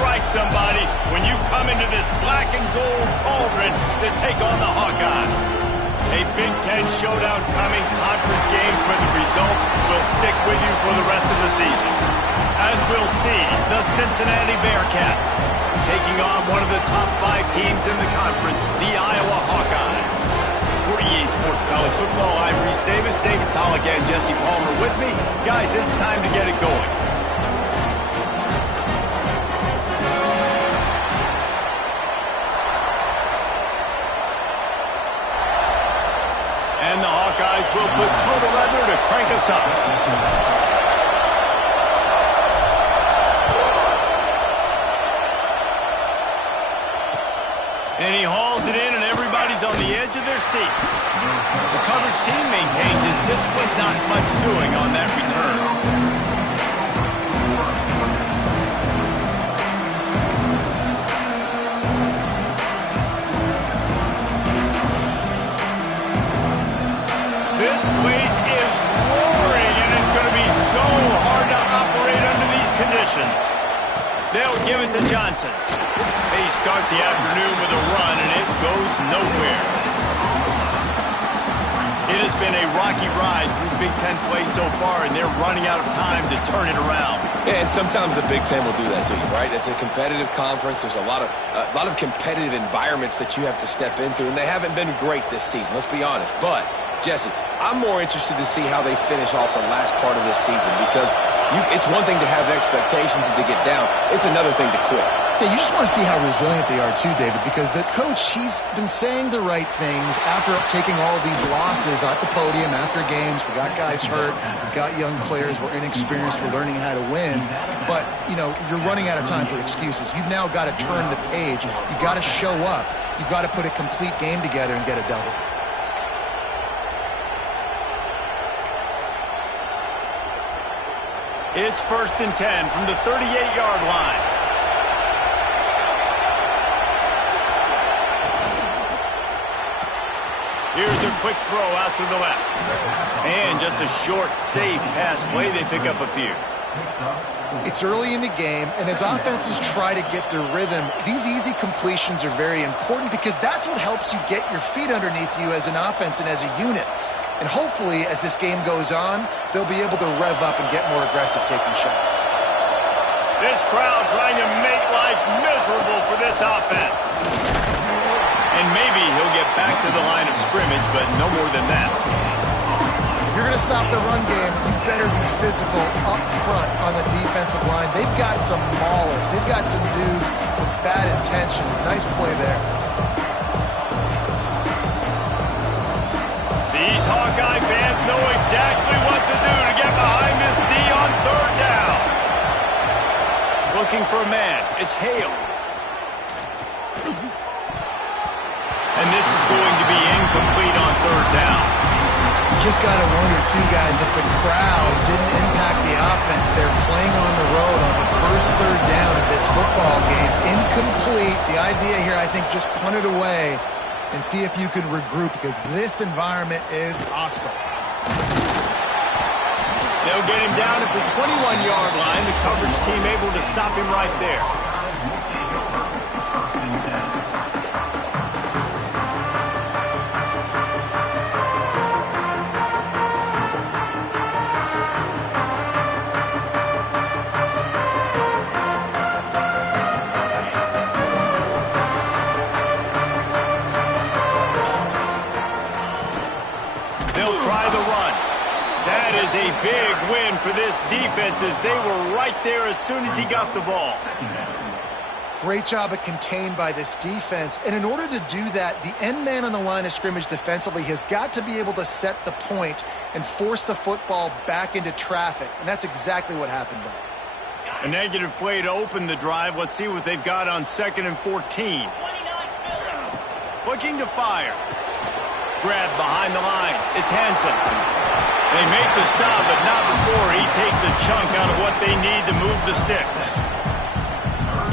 strike somebody when you come into this black and gold cauldron to take on the Hawkeyes. A Big Ten showdown coming, conference games where the results will stick with you for the rest of the season. As we'll see, the Cincinnati Bearcats taking on one of the top 5 teams in the conference, the Iowa Hawkeyes. For EA Sports College Football, I'm Reese Davis, David Pollack and Jesse Palmer with me. Guys, it's time to get it going. And the Hawkeyes will put total leather to crank us up. And he hauls it in, and everybody's on the edge of their seats. The coverage team maintains his discipline, not much doing on that return. This place is roaring, and it's going to be so hard to operate under these conditions. They'll give it to Johnson. They start the afternoon with a run, and it goes nowhere. It has been a rocky ride through Big Ten play so far, and they're running out of time to turn it around. Yeah, and sometimes the Big Ten will do that to you, right? It's a competitive conference. There's a lot of competitive environments that you have to step into, and they haven't been great this season, let's be honest. But, Jesse, I'm more interested to see how they finish off the last part of this season because it's one thing to have expectations and to get down. It's another thing to quit. Yeah, you just want to see how resilient they are too, David, because the coach, he's been saying the right things after taking all of these losses at the podium after games. We got guys hurt. We got young players. We're inexperienced. We're learning how to win. But, you know, you're running out of time for excuses. You've now got to turn the page. You've got to show up. You've got to put a complete game together and get a double. It's 1st and 10 from the 38-yard line. Here's a quick throw out to the left. And just a short, safe pass play. They pick up a few. It's early in the game, and as offenses try to get their rhythm, these easy completions are very important because that's what helps you get your feet underneath you as an offense and as a unit. And hopefully, as this game goes on, they'll be able to rev up and get more aggressive taking shots. This crowd trying to make life miserable for this offense. And maybe he'll get back to the line of scrimmage, but no more than that. If you're going to stop the run game, you better be physical up front on the defensive line. They've got some maulers. They've got some dudes with bad intentions. Nice play there. These Hawkeye fans know exactly what to do to get behind this D on 3rd down. Looking for a man. It's Hale. And this is going to be incomplete on 3rd down. You just got to wonder, too, guys, if the crowd didn't impact the offense. They're playing on the road on the first 3rd down of this football game. Incomplete. The idea here, I think, just punt it away and see if you can regroup because this environment is hostile. They'll get him down at the 21-yard line. The coverage team able to stop him right there. A big win for this defense as they were right there as soon as he got the ball. Great job of contained by this defense. And in order to do that, the end man on the line of scrimmage defensively has got to be able to set the point and force the football back into traffic. And that's exactly what happened there. A negative play to open the drive. Let's see what they've got on 2nd and 14. Looking to fire. Grab behind the line. It's Hansen. They make the stop, but not before he takes a chunk out of what they need to move the sticks.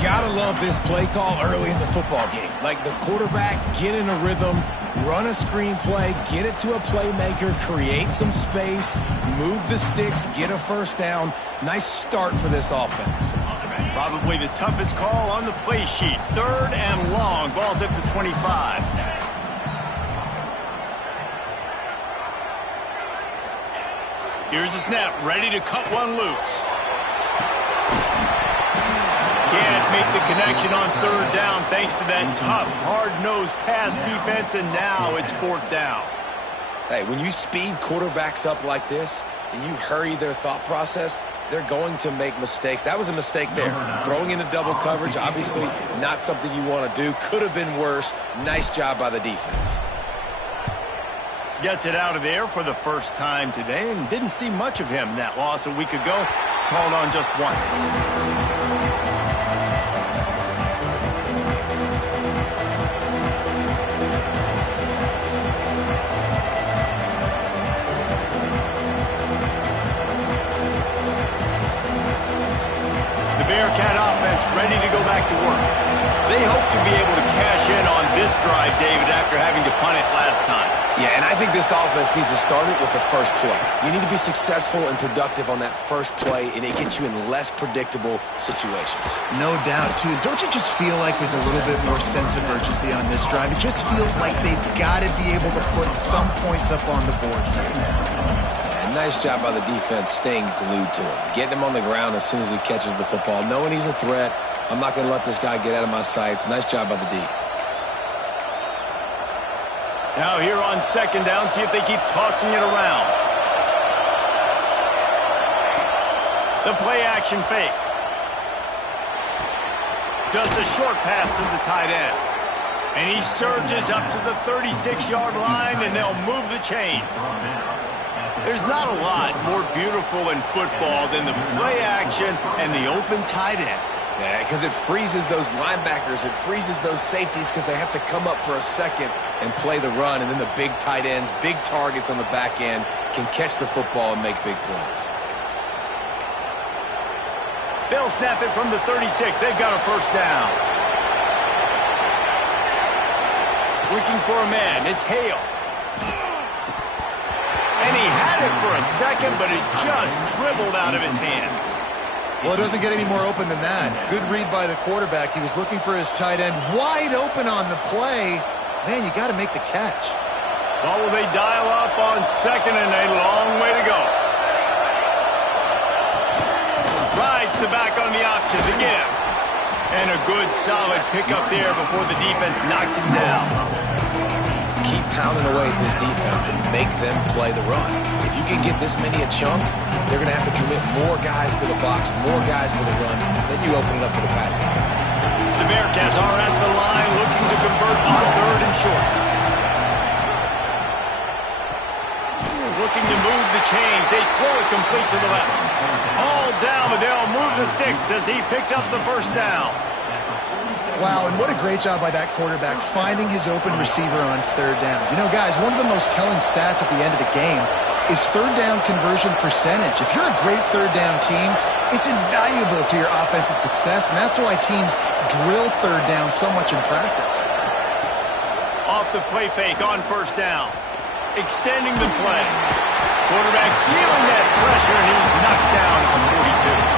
Gotta love this play call early in the football game. Like the quarterback, get in a rhythm, run a screen play, get it to a playmaker, create some space, move the sticks, get a 1st down. Nice start for this offense. Probably the toughest call on the play sheet. 3rd and long. Ball's at the 25. Here's the snap. Ready to cut one loose. Can't make the connection on 3rd down thanks to that tough, hard-nosed pass defense, and now it's 4th down. Hey, when you speed quarterbacks up like this and you hurry their thought process, they're going to make mistakes. That was a mistake there. Throwing into double coverage, obviously not something you want to do. Could have been worse. Nice job by the defense. Gets it out of there for the first time today, and didn't see much of him in that loss a week ago. Called on just once. Bearcat offense ready to go back to work. They hope to be able to cash in on this drive, David, after having to punt it last time. Yeah, and I think this offense needs to start it with the first play. You need to be successful and productive on that first play, and it gets you in less predictable situations. No doubt, too. Don't you just feel like there's a little bit more sense of urgency on this drive? It just feels like they've got to be able to put some points up on the board here. Nice job by the defense staying glued to him. Getting him on the ground as soon as he catches the football. Knowing he's a threat, I'm not going to let this guy get out of my sights. Nice job by the D. Now here on 2nd down, see if they keep tossing it around. The play action fake. Just a short pass to the tight end. And he surges up to the 36-yard line, and they'll move the chains. There's not a lot more beautiful in football than the play action and the open tight end. Yeah, because it freezes those linebackers. It freezes those safeties because they have to come up for a second and play the run. And then the big tight ends, big targets on the back end can catch the football and make big plays. They'll snap it from the 36. They've got a first down. Looking for a man. It's Hale. And he had it for a second, but it just dribbled out of his hands. Well, it doesn't get any more open than that. Good read by the quarterback. He was looking for his tight end wide open on the play. Man, you got to make the catch. Oh, will they dial up on 2nd and a long way to go. Rides the back on the option to give. And a good, solid pickup there before the defense knocks him down. Keep pounding away at this defense and make them play the run. If you can get this many a chunk, they're going to have to commit more guys to the box, more guys to the run. Then you open it up for the passing game. The Bearcats are at the line looking to convert on 3rd and short. Looking to move the chains. They throw it complete to the left. All down, but they'll move the sticks as he picks up the first down. Wow, and what a great job by that quarterback finding his open receiver on 3rd down. You know, guys, one of the most telling stats at the end of the game is 3rd down conversion percentage. If you're a great 3rd down team, it's invaluable to your offensive success, and that's why teams drill 3rd down so much in practice. Off the play fake on 1st down. Extending the play. Quarterback feeling that pressure, and he's knocked down at the 42.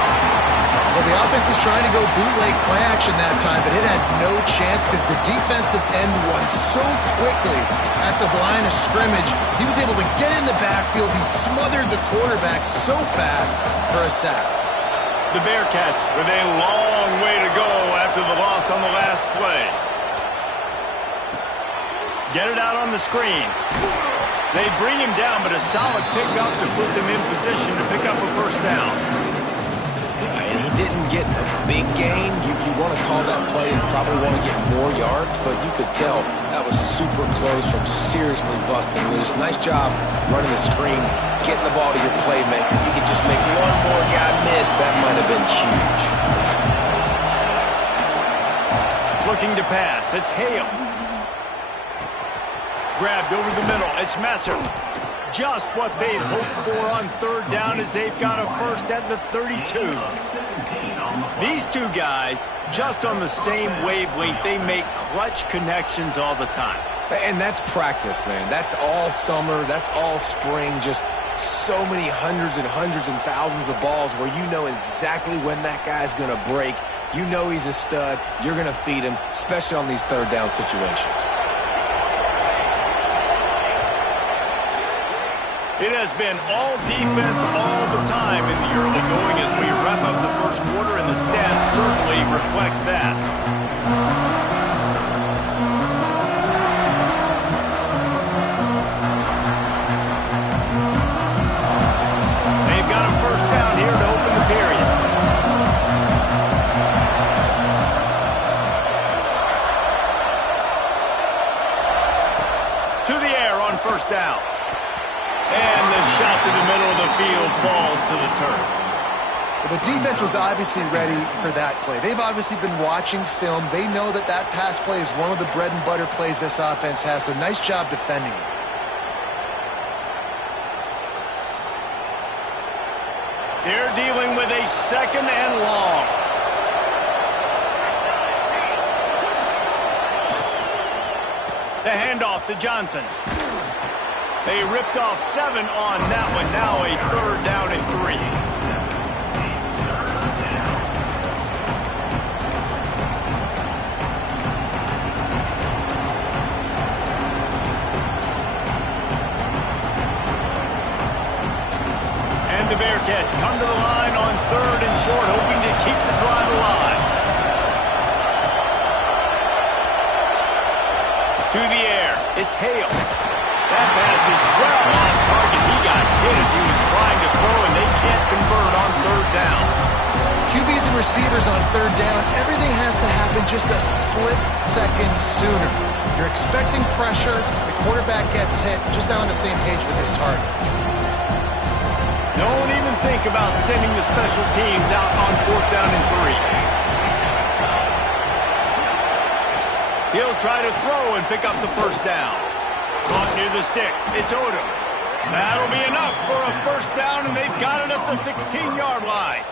Well, the offense is trying to go bootleg play action that time, but it had no chance because the defensive end won so quickly at the line of scrimmage. He was able to get in the backfield. He smothered the quarterback so fast for a sack. The Bearcats with a long way to go after the loss on the last play. Get it out on the screen. They bring him down, but a solid pickup to put them in position to pick up a first down. And he didn't get a big gain. You want to call that play and probably want to get more yards, but you could tell that was super close from seriously busting loose. Nice job running the screen, getting the ball to your playmaker. If you could just make one more guy miss, that might have been huge. Looking to pass. It's Hale. Grabbed over the middle. It's Messer. Just what they'd hoped for on 3rd down as they've got a first at the 32. These two guys, just on the same wavelength, they make clutch connections all the time. And that's practice, man. That's all summer. That's all spring. Just so many hundreds and thousands of balls where you know exactly when that guy's going to break. You know he's a stud. You're going to feed him, especially on these third down situations. It has been all defense all the time in the early going as we wrap up the first quarter, and the stats certainly reflect that. They've got a first down here to open the period. To the air on first down. And the shot to the middle of the field falls to the turf. Well, the defense was obviously ready for that play. They've obviously been watching film. They know that that pass play is one of the bread and butter plays this offense has, so nice job defending it. They're dealing with a second and long. The handoff to Johnson. They ripped off 7 on that one. Now a third down and 3. And the Bearcats come to the line on third and short, hoping to keep the drive alive. To the air. It's Hale. That pass is well off target. He got hit as he was trying to throw, and they can't convert on third down. QBs and receivers on third down, everything has to happen just a split second sooner. You're expecting pressure, the quarterback gets hit, just not on the same page with his target. Don't even think about sending the special teams out on fourth down and 3. He'll try to throw and pick up the first down. Caught near the sticks. It's Odom. That'll be enough for a first down, and they've got it at the 16-yard line.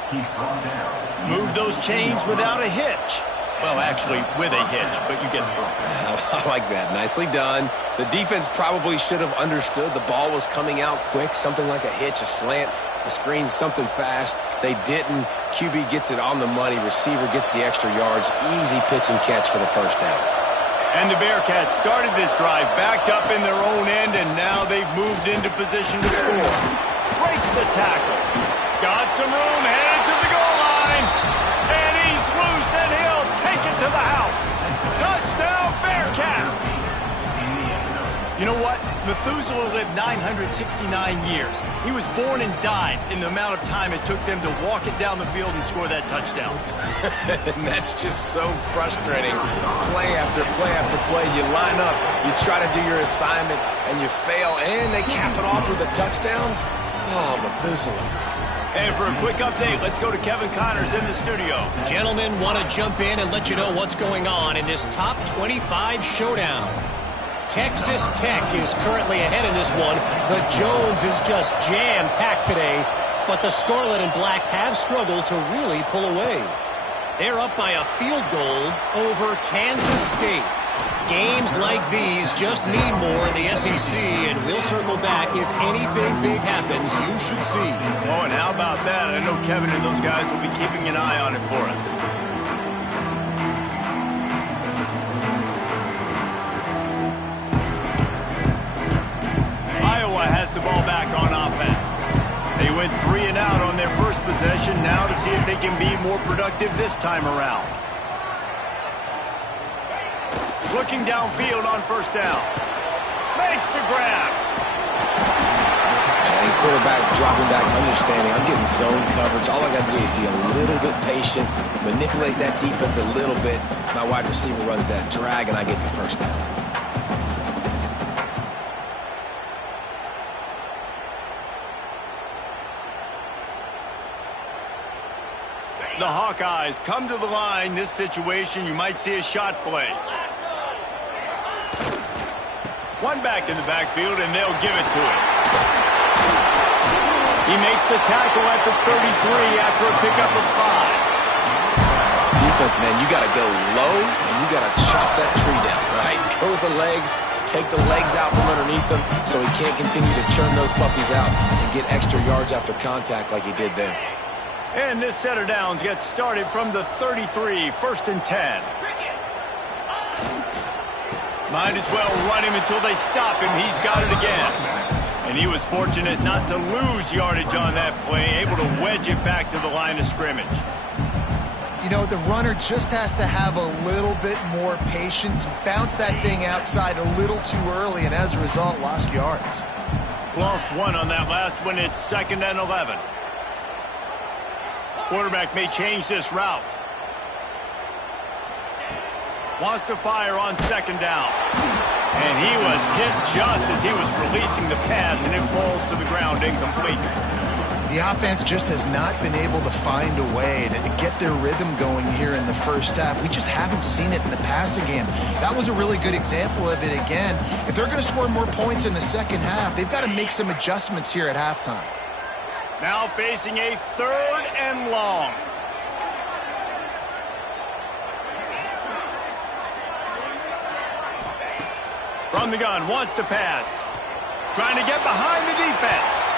Move those chains without a hitch. Well, actually, with a hitch, but you get the point. I like that. Nicely done. The defense probably should have understood the ball was coming out quick, something like a hitch, a slant, a screen, something fast. They didn't. QB gets it on the money. Receiver gets the extra yards. Easy pitch and catch for the first down. And the Bearcats started this drive backed up in their own end, and now they've moved into position to score. Breaks the tackle. Got some room, headed to the goal line. And he's loose, and he'll take it to the house. Touchdown, Bearcats! You know what? Methuselah lived 969 years. He was born and died in the amount of time it took them to walk it down the field and score that touchdown. And that's just so frustrating. Play after play after play. You line up, you try to do your assignment, and you fail, and they cap it off with a touchdown? Oh, Methuselah. And for a quick update, let's go to Kevin Connors in the studio. Gentlemen, want to jump in and let you know what's going on in this top 25 showdown. Texas Tech is currently ahead in this one. The Jones is just jam-packed today, but the Scarlet and Black have struggled to really pull away. They're up by a field goal over Kansas State. Games like these just mean more in the SEC, and we'll circle back if anything big happens you should see. Oh, and how about that? I know Kevin and those guys will be keeping an eye on it for us. Iowa has the ball back on offense. They went 3 and out on their first possession, now to see if they can be more productive this time around. Looking downfield on first down. Makes the grab. And quarterback dropping back, understanding I'm getting zone coverage. All I got to do is be a little bit patient, manipulate that defense a little bit. My wide receiver runs that drag, and I get the first down. The Hawkeyes come to the line. This situation, you might see a shot play. One back in the backfield, and they'll give it to him. He makes the tackle at the 33 after a pickup of 5. Defense, man, you got to go low, and you got to chop that tree down, right? Go with the legs, take the legs out from underneath him so he can't continue to churn those puppies out and get extra yards after contact like he did there. And this set of downs gets started from the 33, 1st and 10. Might as well run him until they stop him. He's got it again. And he was fortunate not to lose yardage on that play, able to wedge it back to the line of scrimmage. You know, the runner just has to have a little bit more patience. Bounce that thing outside a little too early, and as a result, lost yards. Lost one on that last one. It's 2nd and 11. Quarterback may change this route. Wants to fire on 2nd down. And he was hit just as he was releasing the pass, and it falls to the ground incomplete. The offense just has not been able to find a way to get their rhythm going here in the first half. We just haven't seen it in the passing game. That was a really good example of it again. If they're going to score more points in the second half, they've got to make some adjustments here at halftime. Now facing a 3rd and long. From the gun, wants to pass. Trying to get behind the defense.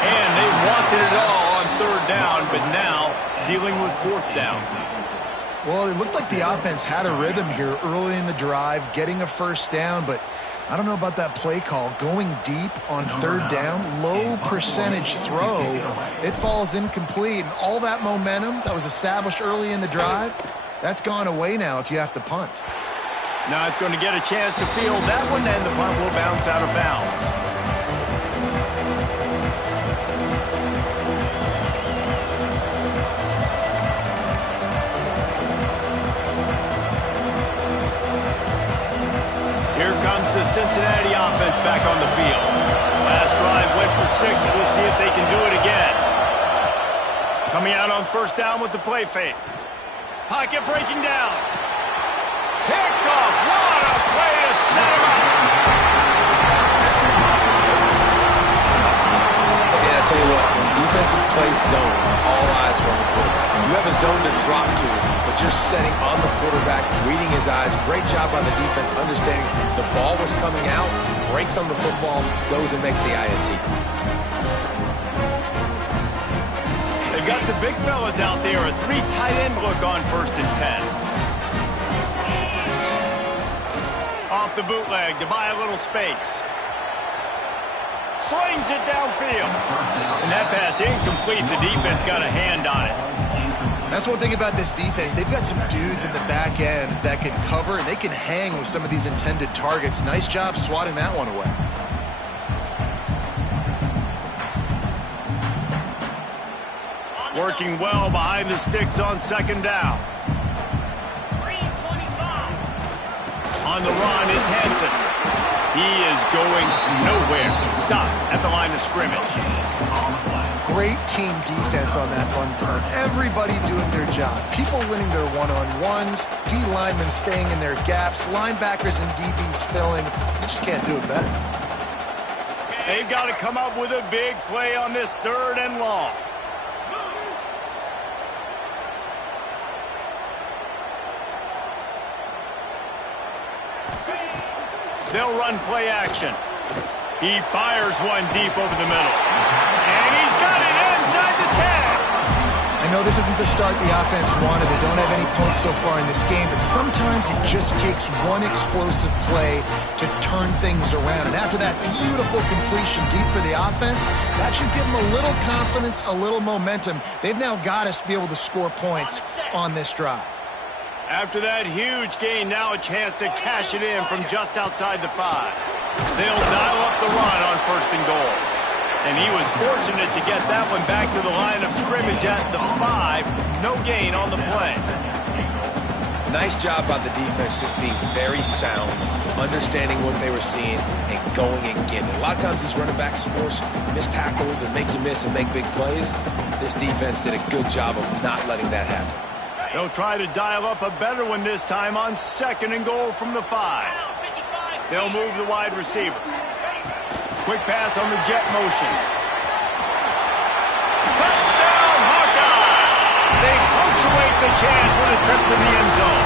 And they wanted it all on 3rd down, but now dealing with 4th down. Well, it looked like the offense had a rhythm here early in the drive, getting a 1st down, but I don't know about that play call. Going deep on 3rd down, low percentage throw, it falls incomplete. And all that momentum that was established early in the drive, that's gone away now if you have to punt. Not going to get a chance to field that one, and the punt will bounce out of bounds. Here comes the Cincinnati offense back on the field. Last drive went for 6. We'll see if they can do it again. Coming out on 1st down with the play fake. Pocket breaking down. Picked off. What a play to set him up. And I tell you what, when defenses play zone, all eyes are on the quarterback. You have a zone to drop to, but you're setting on the quarterback, reading his eyes. Great job by the defense, understanding the ball was coming out, breaks on the football, goes and makes the INT. They've got the big fellas out there. A 3 tight end look on 1st and 10. Off the bootleg to buy a little space. Slings it downfield. And that pass incomplete. The defense got a hand on it. That's one thing about this defense. They've got some dudes in the back end that can cover, and they can hang with some of these intended targets. Nice job swatting that one away. Working well behind the sticks on 2nd down. On the run, it's Hansen. He is going nowhere. Stop at the line of scrimmage. Great team defense on that run play. Everybody doing their job. People winning their one-on-ones, D linemen staying in their gaps, linebackers and DBs filling. You just can't do it better. They've got to come up with a big play on this 3rd and long. They'll run play action. He fires one deep over the middle. And he's got it inside the 10. I know this isn't the start the offense wanted. They don't have any points so far in this game, but sometimes it just takes one explosive play to turn things around. And after that beautiful completion deep for the offense, that should give them a little confidence, a little momentum. They've now got us to be able to score points on this drive. After that huge gain, now a chance to cash it in from just outside the 5. They'll dial up the run on 1st and goal. And he was fortunate to get that one back to the line of scrimmage at the 5. No gain on the play. Nice job by the defense just being very sound, understanding what they were seeing, and going and getting it. A lot of times these running backs force missed tackles and make you miss and make big plays. This defense did a good job of not letting that happen. They'll try to dial up a better one this time on 2nd and goal from the 5. They'll move the wide receiver. Quick pass on the jet motion. Touchdown, Hawkeye! They punctuate the chance with a trip to the end zone.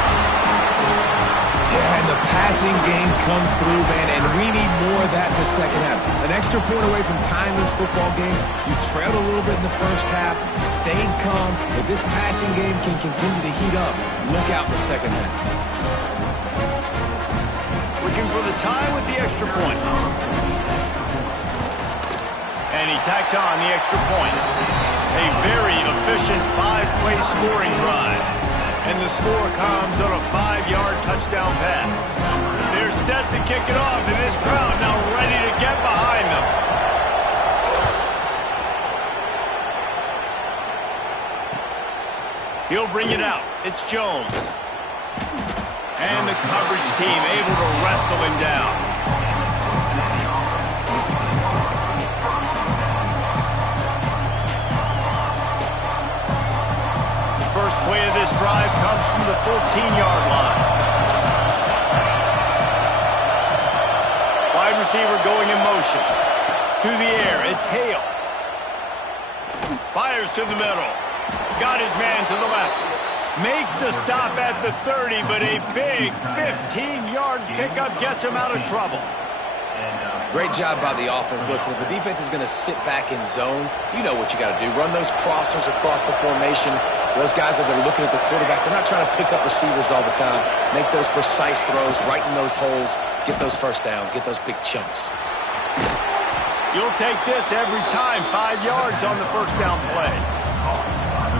Yeah, and the passing game comes through, man, and we need more of that in the second half. An extra point away from tying this football game. You trailed a little bit in the first half, stayed calm. If this passing game can continue to heat up, look out in the second half. Looking for the tie with the extra point. And he tacked on the extra point. A very efficient 5-play scoring drive. And the score comes on a 5-yard touchdown pass. They're set to kick it off, and this crowd now ready to get behind them. He'll bring it out. It's Jones. And the coverage team able to wrestle him down. First play of this drive comes from the 14-yard line. Wide receiver going in motion. To the air, it's Hale. Fires to the middle. Got his man to the left. Makes the stop at the 30, but a big 15-yard pickup gets him out of trouble. Great job by the offense. Listen, if the defense is going to sit back in zone, you know what you got to do. Run those crossers across the formation. Those guys that are looking at the quarterback, they're not trying to pick up receivers all the time. Make those precise throws, right in those holes, get those first downs, get those big chunks. You'll take this every time. 5 yards on the first down play.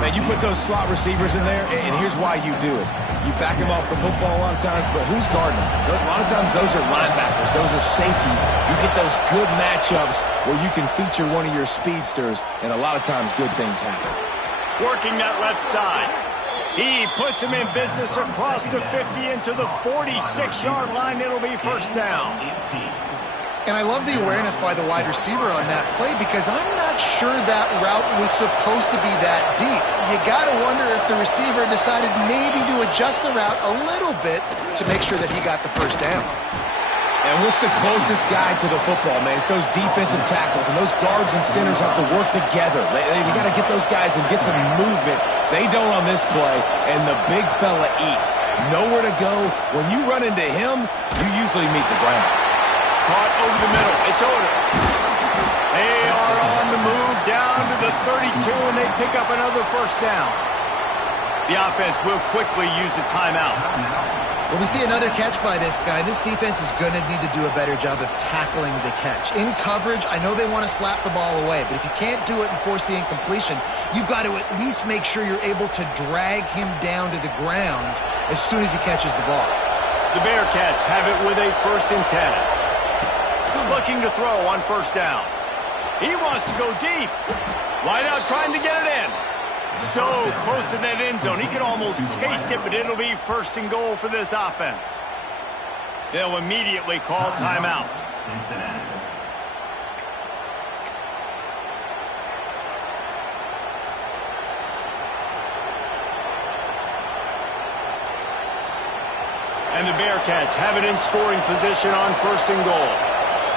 Man, you put those slot receivers in there, and here's why you do it. You back them off the football a lot of times, but who's guarding them? A lot of times those are linebackers. Those are safeties. You get those good matchups where you can feature one of your speedsters, and a lot of times good things happen. Working that left side. He puts him in business across the 50 into the 46-yard line. It'll be first down. And I love the awareness by the wide receiver on that play because I'm not sure that route was supposed to be that deep. You got to wonder if the receiver decided maybe to adjust the route a little bit to make sure that he got the first down. And what's the closest guy to the football, man? It's those defensive tackles, and those guards and centers have to work together. They got to get those guys and get some movement. They don't on this play, and the big fella eats. Nowhere to go. When you run into him, you usually meet the ground. Caught over the middle. It's Oder. They are on the move down to the 32, and they pick up another first down. The offense will quickly use a timeout. When we see another catch by this guy, this defense is going to need to do a better job of tackling the catch. In coverage, I know they want to slap the ball away, but if you can't do it and force the incompletion, you've got to at least make sure you're able to drag him down to the ground as soon as he catches the ball. The Bearcats have it with a 1st and 10. Looking to throw on first down. He wants to go deep. Wide out trying to get it in. So close to that end zone. He can almost taste it, but it'll be 1st and goal for this offense. They'll immediately call timeout. And the Bearcats have it in scoring position on 1st and goal.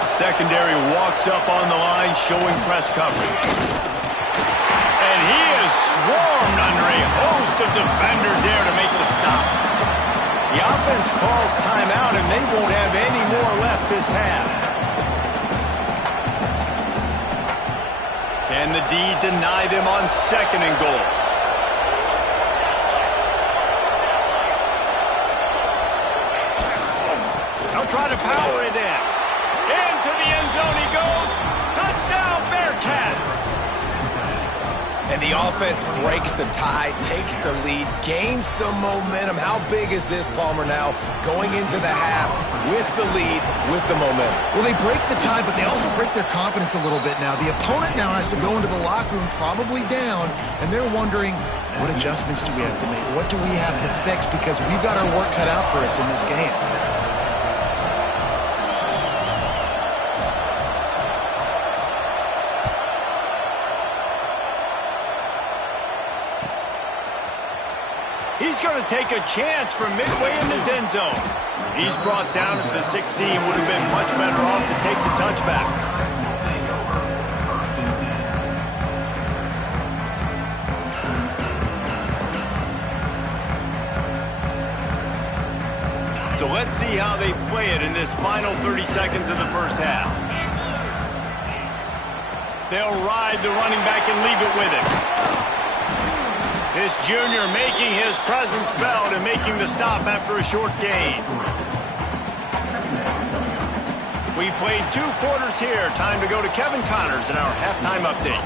Secondary walks up on the line, showing press coverage. And he is swarmed under a host of defenders there to make the stop. The offense calls timeout, and they won't have any more left this half. Can the D deny them on 2nd and goal? They'll try to power it in. Into the end zone he goes. Touchdown, Bearcats. And the offense breaks the tie, takes the lead, gains some momentum. How big is this, Palmer, now going into the half with the lead, with the momentum? Well, they break the tie, but they also break their confidence a little bit now. The opponent now has to go into the locker room probably down, and they're wondering, what adjustments do we have to make? What do we have to fix? Because we've got our work cut out for us in this game. He's going to take a chance from midway in his end zone. He's brought down at the 16. Would have been much better off to take the touchback. So let's see how they play it in this final 30 seconds of the first half. They'll ride the running back and leave it with him. This junior making his presence felt and making the stop after a short gain. We've played 2 quarters here. Time to go to Kevin Connors in our halftime update.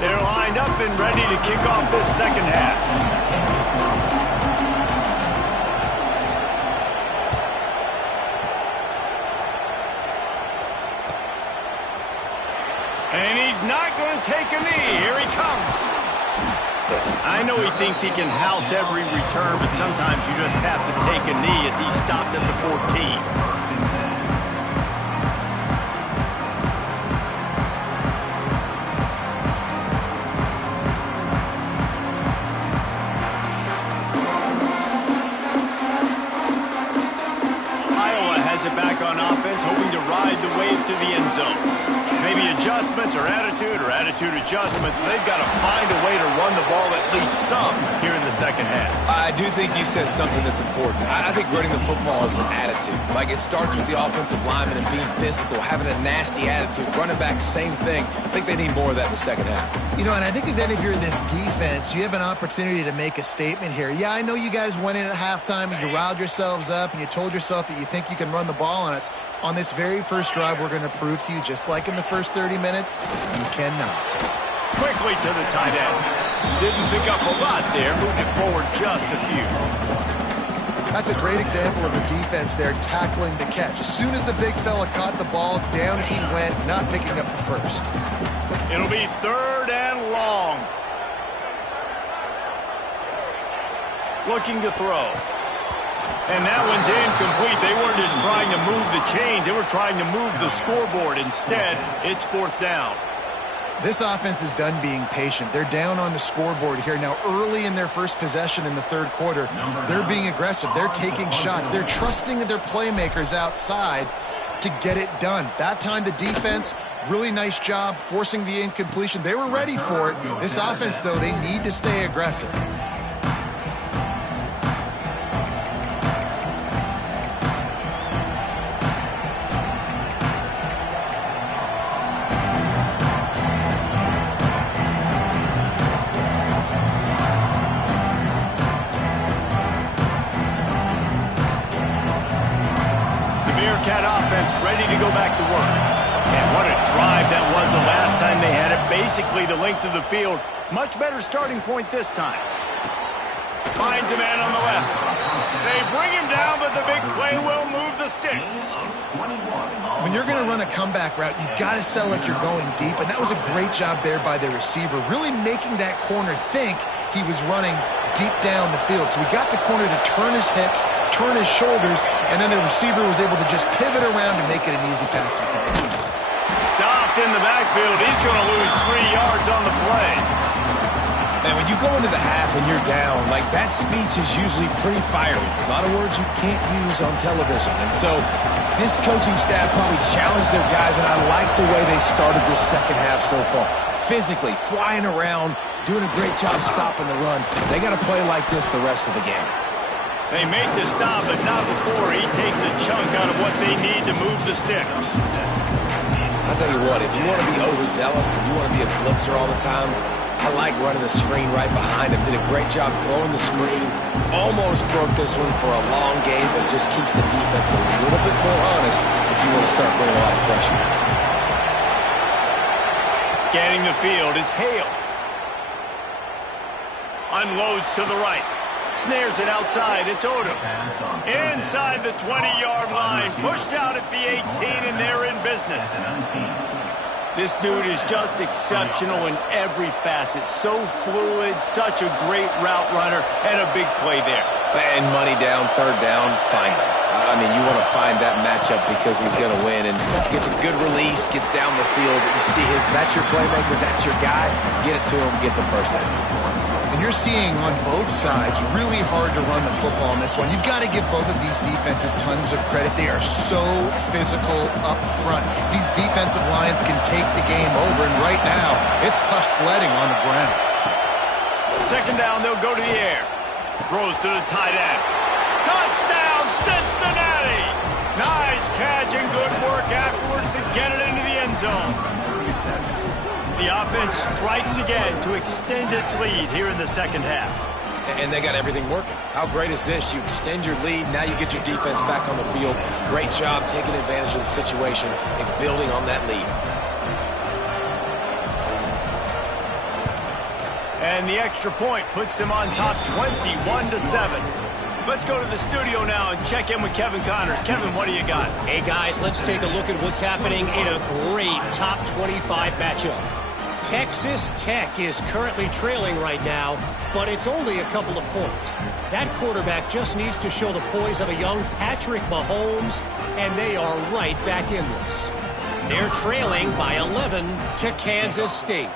They're lined up and ready to kick off this second half. And he's not going to take a knee. Here he comes. I know he thinks he can house every return, but sometimes you just have to take a knee as he stopped at the 14. Back on offense, hoping to ride the wave to the end zone. Maybe adjustments or attitude adjustments. They've got to find a way to run the ball at least some here in the second half. I do think you said something that's important. I think running the football is an attitude. Like, it starts with the offensive lineman and being physical, having a nasty attitude. Running back, same thing. I think they need more of that in the second half. You know, and I think then if you're this defense, you have an opportunity to make a statement here. Yeah, I know you guys went in at halftime and you riled yourselves up and you told yourself that you think you can run the ball on us. On this very first drive, we're going to prove to you, just like in the first 30 minutes, you cannot. Quickly to the tight end. Didn't pick up a lot there, moved it forward just a few. That's a great example of the defense there tackling the catch. As soon as the big fella caught the ball, down he went, not picking up the first. It'll be 3rd and long. Looking to throw. And that one's incomplete. They weren't just trying to move the chains. They were trying to move the scoreboard. Instead, it's 4th down. This offense is done being patient. They're down on the scoreboard here. Now, early in their first possession in the 3rd quarter, they're being aggressive. They're taking shots. They're trusting their playmakers outside to get it done. That time, the defense, really nice job forcing the incompletion. They were ready for it. This offense, though, they need to stay aggressive. Bearcat offense ready to go back to work. And what a drive that was the last time they had it. Basically the length of the field. Much better starting point this time. Finds a man on the left. They bring him down, but the big play will move the sticks. When you're going to run a comeback route, you've got to sell like you're going deep, and that was a great job there by the receiver, really making that corner think he was running deep down the field. So we got the corner to turn his hips, turn his shoulders, and then the receiver was able to just pivot around and make it an easy passing catch. Stopped in the backfield. He's going to lose 3 yards on the play. And when you go into the half and you're down, like, that speech is usually pretty fiery. A lot of words you can't use on television. And so this coaching staff probably challenged their guys, and I like the way they started this second half so far. Physically, flying around, doing a great job stopping the run. They got to play like this the rest of the game. They make the stop, but not before he takes a chunk out of what they need to move the sticks. I'll tell you what, if you want to be overzealous and you want to be a blitzer all the time, I like running the screen right behind him. Did a great job throwing the screen. Almost broke this one for a long game, but just keeps the defense a little bit more honest if you want to start putting a lot of pressure. Scanning the field, it's Hale. Unloads to the right. Snares it outside, it's Odom. Inside the 20-yard line, pushed out at the 18, and they're in business. This dude is just exceptional in every facet. So fluid, such a great route runner, and a big play there. And money down, 3rd down, find him. I mean, you want to find that matchup because he's going to win, and gets a good release, gets down the field. You see that's your playmaker, that's your guy. Get it to him, get the 1st down. And you're seeing on both sides really hard to run the football in this one. You've got to give both of these defenses tons of credit. They are so physical up front. These defensive lines can take the game over, and right now, it's tough sledding on the ground. Second down, they'll go to the air. Throws to the tight end. Touchdown, Cincinnati! Nice catch and good work afterwards to get it into the end zone. The offense strikes again to extend its lead here in the second half. And they got everything working. How great is this? You extend your lead, now you get your defense back on the field. Great job taking advantage of the situation and building on that lead. And the extra point puts them on top 21-7. Let's go to the studio now and check in with Kevin Connors. Kevin, what do you got? Hey, guys, let's take a look at what's happening in a great top 25 matchup. Texas Tech is currently trailing right now, but it's only a couple of points. That quarterback just needs to show the poise of a young Patrick Mahomes, and they are right back in this. They're trailing by 11 to Kansas State.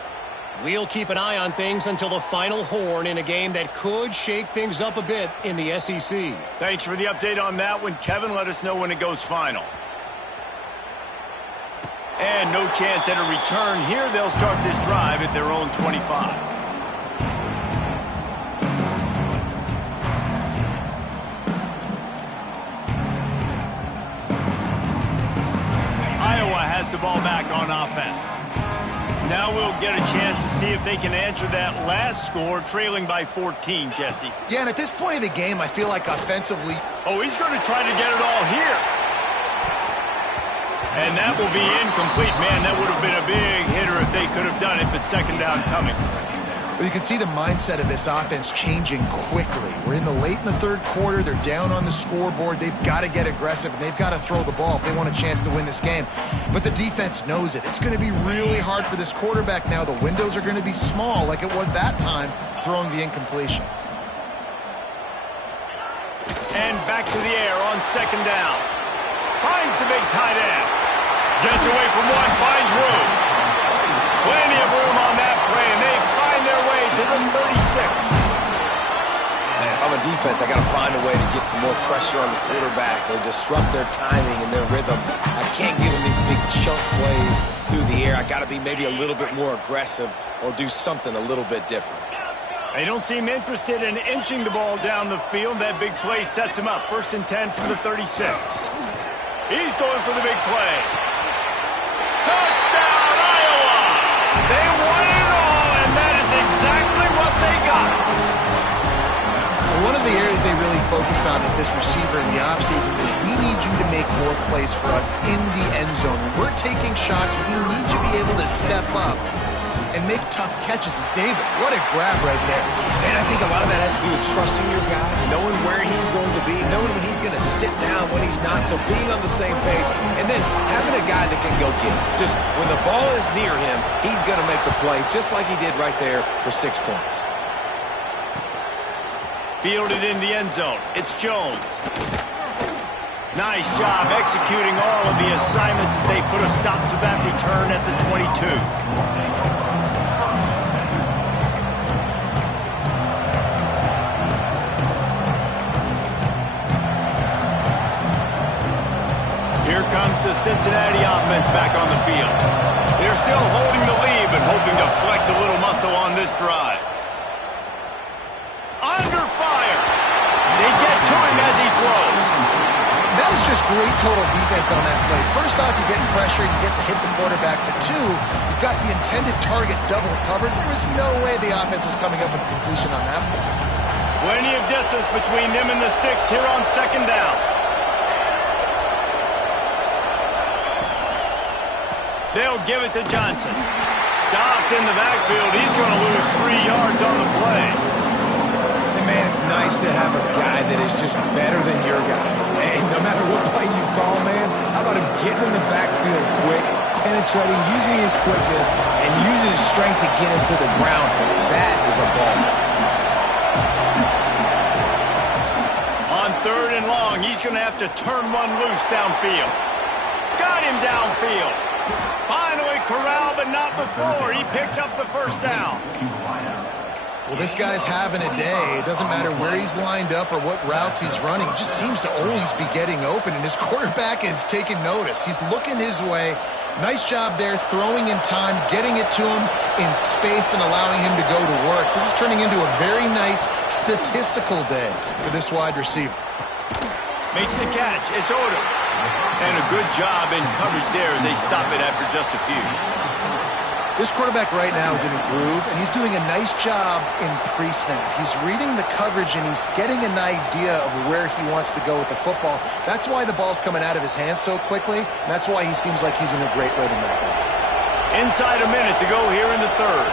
We'll keep an eye on things until the final horn in a game that could shake things up a bit in the SEC. Thanks for the update on that one, Kevin. Let us know when it goes final. And no chance at a return here. They'll start this drive at their own 25. Iowa has the ball back on offense. Now we'll get a chance to see if they can answer that last score, trailing by 14, Jesse. Yeah, and at this point of the game, I feel like offensively... Oh, he's going to try to get it all here. And that will be incomplete. Man, that would have been a big hitter if they could have done it, but second down coming. Well, you can see the mindset of this offense changing quickly. We're late in the third quarter. They're down on the scoreboard. They've got to get aggressive, and they've got to throw the ball if they want a chance to win this game. But the defense knows it. It's going to be really hard for this quarterback now. The windows are going to be small like it was that time, throwing the incompletion. And back to the air on second down. Finds the big tight end. Gets away from one, finds room. Plenty of room on that play, and they find their way to the 36. Man, if I'm a defense, I got to find a way to get some more pressure on the quarterback or disrupt their timing and their rhythm. I can't give them these big chunk plays through the air. I got to be maybe a little bit more aggressive or do something a little bit different. They don't seem interested in inching the ball down the field. That big play sets him up. 1st and 10 from the 36. He's going for the big play. Touchdown, Iowa! They won it all, and that is exactly what they got. One of the areas they really focused on with this receiver in the offseason was we need you to make more plays for us in the end zone. When we're taking shots, we need you to be able to step up and make tough catches. And David, what a grab right there. And I think a lot of that has to do with trusting your guy, knowing where he's going to be, knowing when he's going to sit down, when he's not, so being on the same page, and then having a guy that can go get it. Just when the ball is near him, he's going to make the play, just like he did right there for 6 points. Fielded in the end zone. It's Jones. Nice job executing all of the assignments as they put a stop to that return at the 22. Here comes the Cincinnati offense back on the field. They're still holding the lead, but hoping to flex a little muscle on this drive. Under fire. They get to him as he throws. That is just great total defense on that play. First off, you get pressure, you get to hit the quarterback. But two, you've got the intended target double covered. There was no way the offense was coming up with a completion on that play. Plenty of distance between them and the sticks here on second down. They'll give it to Johnson. Stopped in the backfield. He's going to lose 3 yards on the play. And man, it's nice to have a guy that is just better than your guys. And no matter what play you call, man, how about him getting in the backfield quick, penetrating, using his quickness, and using his strength to get him to the ground. That is a ball. On 3rd and long, he's going to have to turn one loose downfield. Got him downfield. Finally corralled, but not before. He picks up the first down. Well, this guy's having a day. It doesn't matter where he's lined up or what routes he's running. He just seems to always be getting open, and his quarterback is taking notice. He's looking his way. Nice job there, throwing in time, getting it to him in space and allowing him to go to work. This is turning into a very nice statistical day for this wide receiver. Makes the catch. It's Odom. And a good job in coverage there as they stop it after just a few. This quarterback right now is in a groove, and he's doing a nice job in pre-snap. He's reading the coverage, and he's getting an idea of where he wants to go with the football. That's why the ball's coming out of his hands so quickly, and that's why he seems like he's in a great rhythm right now. Inside a minute to go here in the third.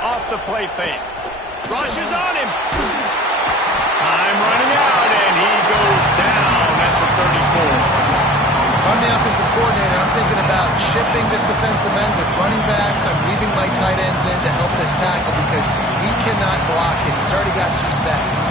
Off the play fake. Rush is on him. Time running out, and he goes down at the 34. If I'm the offensive coordinator, I'm thinking about chipping this defensive end with running backs. I'm leaving my tight ends in to help this tackle because we cannot block him. He's already got 2 sacks.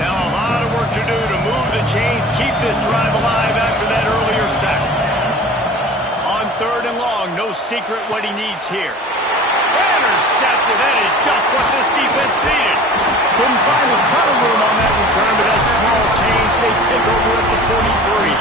Now a lot of work to do to move the chains, keep this drive alive after that earlier sack. On 3rd and long, no secret what he needs here. Intercepted. That is just what this defense needed. Couldn't find a ton of room on that return, but that small change, they take over at the 43.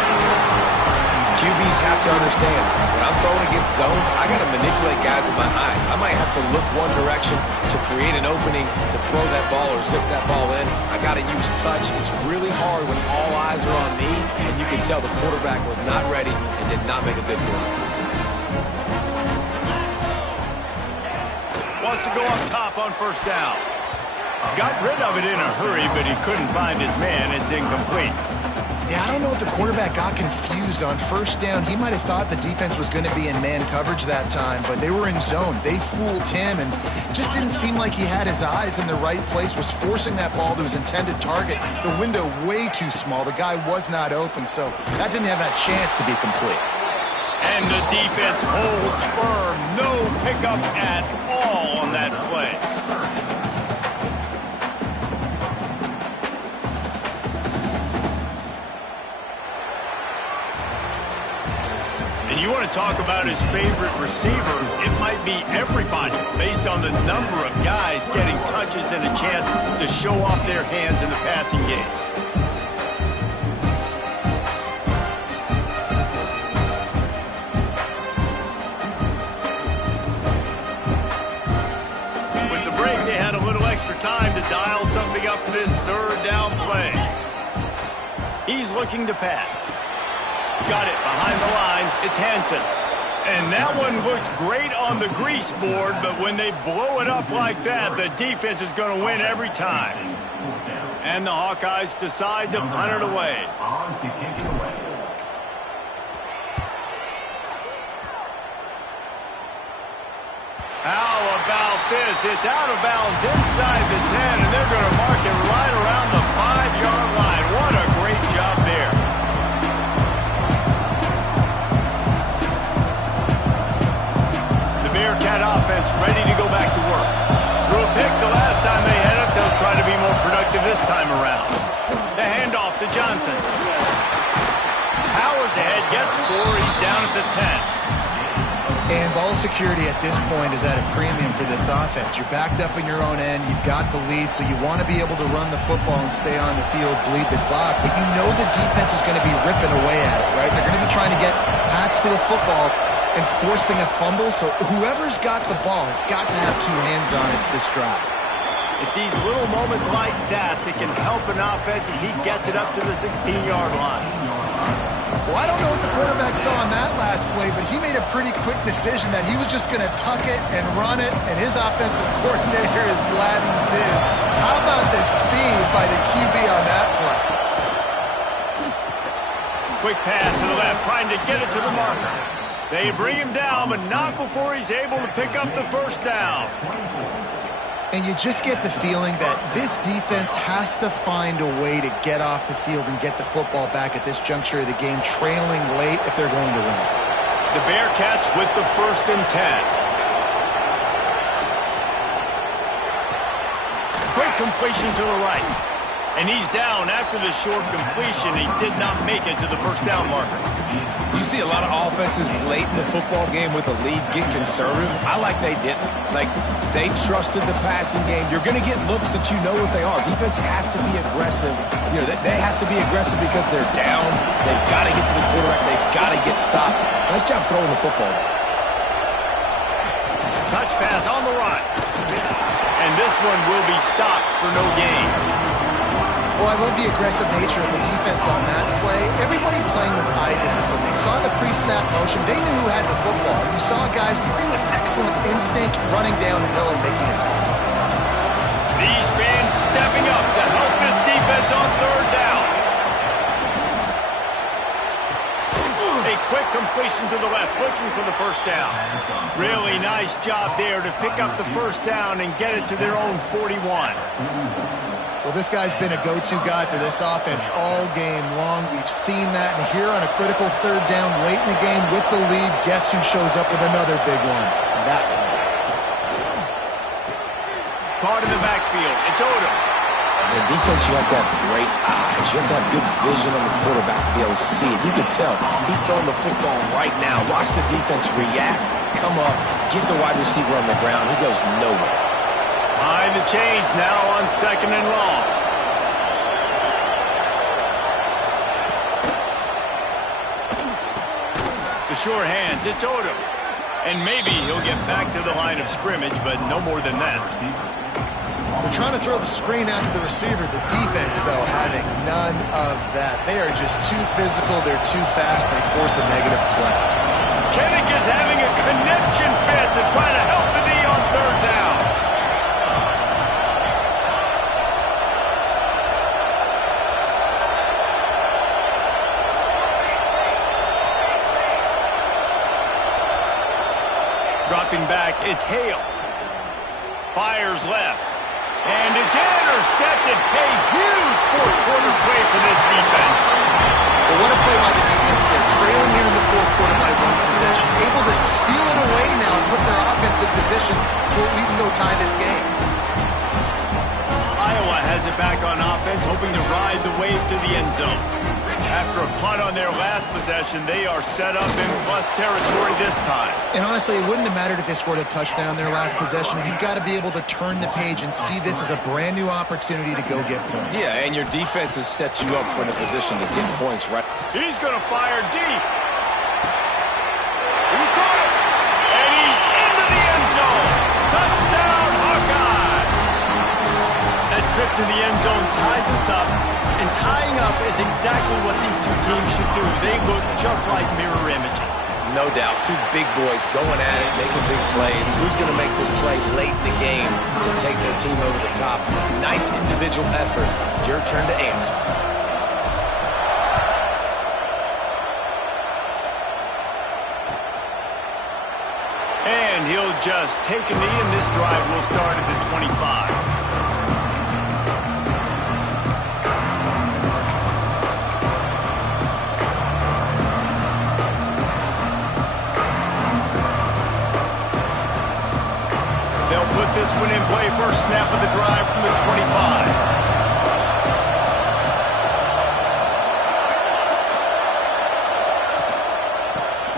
QBs have to understand, when I'm throwing against zones, I got to manipulate guys with my eyes. I might have to look one direction to create an opening to throw that ball or zip that ball in. I got to use touch. It's really hard when all eyes are on me, and you can tell the quarterback was not ready and did not make a good throw. Wants to go up top on 1st down. Got rid of it in a hurry, but he couldn't find his man. It's incomplete. Yeah, I don't know if the quarterback got confused on 1st down. He might have thought the defense was going to be in man coverage that time, but they were in zone. They fooled him and just didn't seem like he had his eyes in the right place, was forcing that ball to his intended target. The window way too small. The guy was not open, so that didn't have that chance to be complete. And the defense holds firm. No pickup at all on that play. And you want to talk about his favorite receiver, it might be everybody based on the number of guys getting touches and a chance to show off their hands in the passing game. Time to dial something up for this 3rd down play. He's looking to pass. Got it behind the line. It's Hansen. And that one looked great on the grease board, but when they blow it up like that, the defense is going to win every time. And the Hawkeyes decide to punt it away. How about this? It's out of bounds inside the 10, and they're going to mark it right around the 5-yard line. What a great job there. The Bearcat offense ready to go back to work. Threw a pick the last time they had it. They'll try to be more productive this time around. The handoff to Johnson. Powers ahead, gets 4. He's down at the 10. And ball security at this point is at a premium for this offense. You're backed up in your own end. You've got the lead, so you want to be able to run the football and stay on the field, bleed the clock. But you know the defense is going to be ripping away at it, right? They're going to be trying to get Pats to the football and forcing a fumble. So whoever's got the ball has got to have 2 hands on it this drive. It's these little moments like that that can help an offense as he gets it up to the 16-yard line. Well, I don't know what the quarterback saw on that last play, but he made a pretty quick decision that he was just going to tuck it and run it, and his offensive coordinator is glad he did. How about the speed by the QB on that play? Quick pass to the left, trying to get it to the marker. They bring him down, but not before he's able to pick up the 1st down. And you just get the feeling that this defense has to find a way to get off the field and get the football back at this juncture of the game, trailing late if they're going to win. The Bearcats with the 1st and 10. Quick completion to the right. And he's down after the short completion. He did not make it to the first down marker. You see a lot of offenses late in the football game with a lead get conservative. I like they didn't. Like, they trusted the passing game. You're going to get looks that you know what they are. Defense has to be aggressive. You know, they have to be aggressive because they're down. They've got to get to the quarterback. They've got to get stops. Nice job throwing the football. Touch pass on the run. And this one will be stopped for no gain. Well, I love the aggressive nature of the defense on that play. Everybody playing with eye discipline. They saw the pre-snap motion. They knew who had the football. You saw guys playing with excellent instinct, running down the hill and making a tackle. These fans stepping up to help this defense on third down. A quick completion to the left, looking for the first down. Really nice job there to pick up the first down and get it to their own 41. Well, this guy's been a go-to guy for this offense all game long. We've seen that, and here on a critical third down late in the game with the lead, guess who shows up with another big one? That guy. Caught in the backfield. It's Odom. In defense, you have to have great eyes. You have to have good vision on the quarterback to be able to see it. You can tell he's throwing the football right now. Watch the defense react, come up, get the wide receiver on the ground. He goes nowhere. Behind the chains now on second and long. The sure hands, it's Odom. And maybe he'll get back to the line of scrimmage, but no more than that. They're trying to throw the screen out to the receiver. The defense, though, having none of that. They are just too physical. They're too fast. They force a negative play. Kinnick is having a connection fit to try to help the D on third down. Dropping back, it's Hale. Fires left. And it's intercepted. A huge fourth quarter play for this defense. Well, what a play by the defense. They're trailing here in the fourth quarter by one possession. Able to steal it away now and put their offense in position to at least go tie this game. Iowa has it back on offense, hoping to ride the wave to the end zone. After a punt on their last possession, they are set up in plus territory this time. And honestly, it wouldn't have mattered if they scored a touchdown their last possession. You've got to be able to turn the page and see this as a brand new opportunity to go get points. Yeah, and your defense has set you up for the position to get points, right? He's going to fire deep. He caught it. And he's into the end zone. Touchdown, Hawkeye. That trip to the end zone ties us up. And tying up is exactly what these two teams should do. They look just like mirror images. No doubt. Two big boys going at it, making big plays. Who's going to make this play late in the game to take their team over the top? Nice individual effort. Your turn to answer. And he'll just take a knee, and this drive will start at the 25. Put this one in play, first snap of the drive from the 25.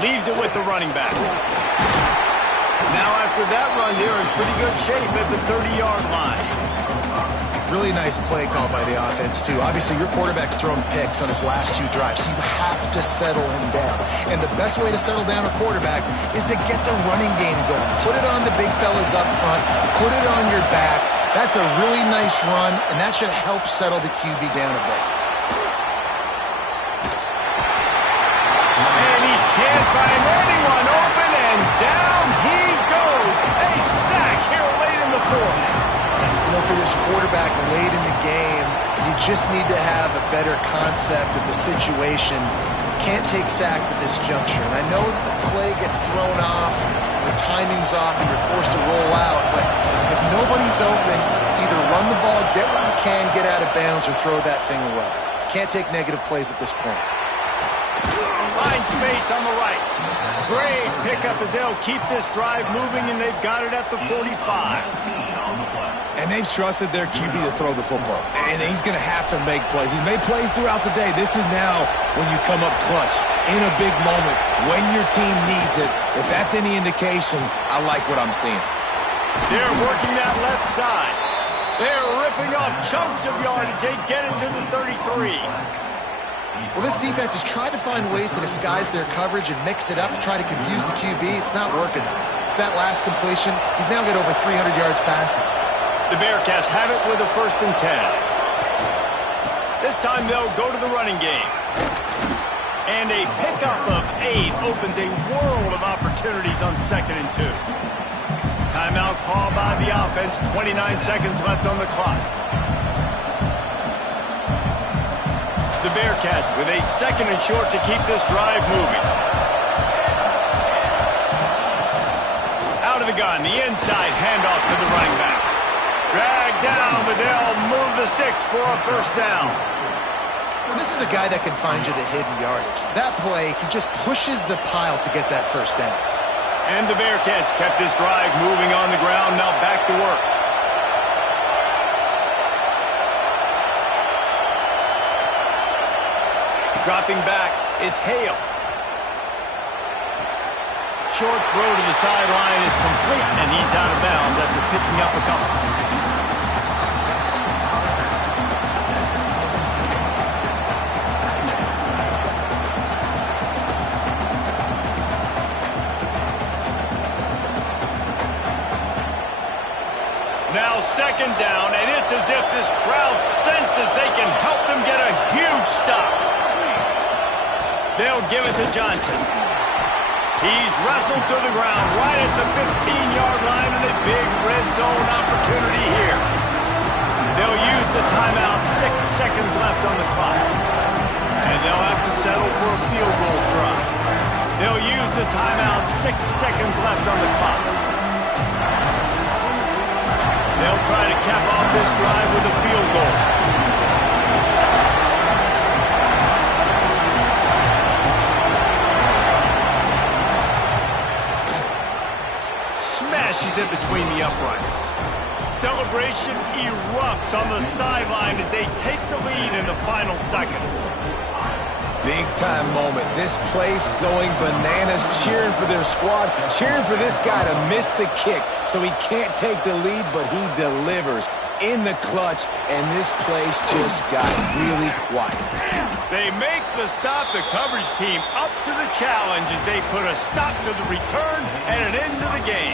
Leaves it with the running back. Now after that run, they're in pretty good shape at the 30-yard line. Really nice play call by the offense, too. Obviously, your quarterback's thrown picks on his last two drives, so you have to settle him down. And the best way to settle down a quarterback is to get the running game going. Put it on the big fellas up front. Put it on your backs. That's a really nice run, and that should help settle the QB down a bit. And he can't find anyone open, and down he goes. A sack here late in the fourth. You know, for this quarterback late in the game, you just need to have a better concept of the situation. You can't take sacks at this juncture. And I know that the play gets thrown off, the timing's off, and you're forced to roll out. But if nobody's open, either run the ball, get what you can, get out of bounds, or throw that thing away. Can't take negative plays at this point. Find space on the right. Great pickup as they'll keep this drive moving, and they've got it at the 45. And they've trusted their QB to throw the football. And he's going to have to make plays. He's made plays throughout the day. This is now when you come up clutch in a big moment when your team needs it. If that's any indication, I like what I'm seeing. They're working that left side. They're ripping off chunks of yardage. They get it to the 33. Well, this defense has tried to find ways to disguise their coverage and mix it up to try to confuse the QB. It's not working. That last completion, he's now got over 300 yards passing. The Bearcats have it with a 1st and 10. This time they'll go to the running game. And a pickup of 8 opens a world of opportunities on 2nd and 2. Timeout call by the offense. 29 seconds left on the clock. The Bearcats with a 2nd and short to keep this drive moving. Out of the gun, the inside handoff to the running back. Dragged down, but they'll move the sticks for a 1st down. And this is a guy that can find you the hidden yardage. That play, he just pushes the pile to get that 1st down. And the Bearcats kept this drive moving on the ground. Now back to work. Dropping back, it's Hale. Short throw to the sideline is complete, and he's out of bounds after picking up a couple. Now 2nd down, and it's as if this crowd senses they can help them get a huge stop. They'll give it to Johnson. He's wrestled to the ground right at the 15-yard line, and a big red zone opportunity here. They'll use the timeout. 6 seconds left on the clock. And they'll have to settle for a field goal try. They'll use the timeout. 6 seconds left on the clock. They'll try to cap off this drive with a field goal. Smashes it between the uprights. Celebration erupts on the sideline as they take the lead in the final seconds. Big-time moment. This place going bananas, cheering for their squad, cheering for this guy to miss the kick so he can't take the lead, but he delivers in the clutch, and this place just got really quiet. They make the stop. The coverage team up to the challenge as they put a stop to the return and an end to the game.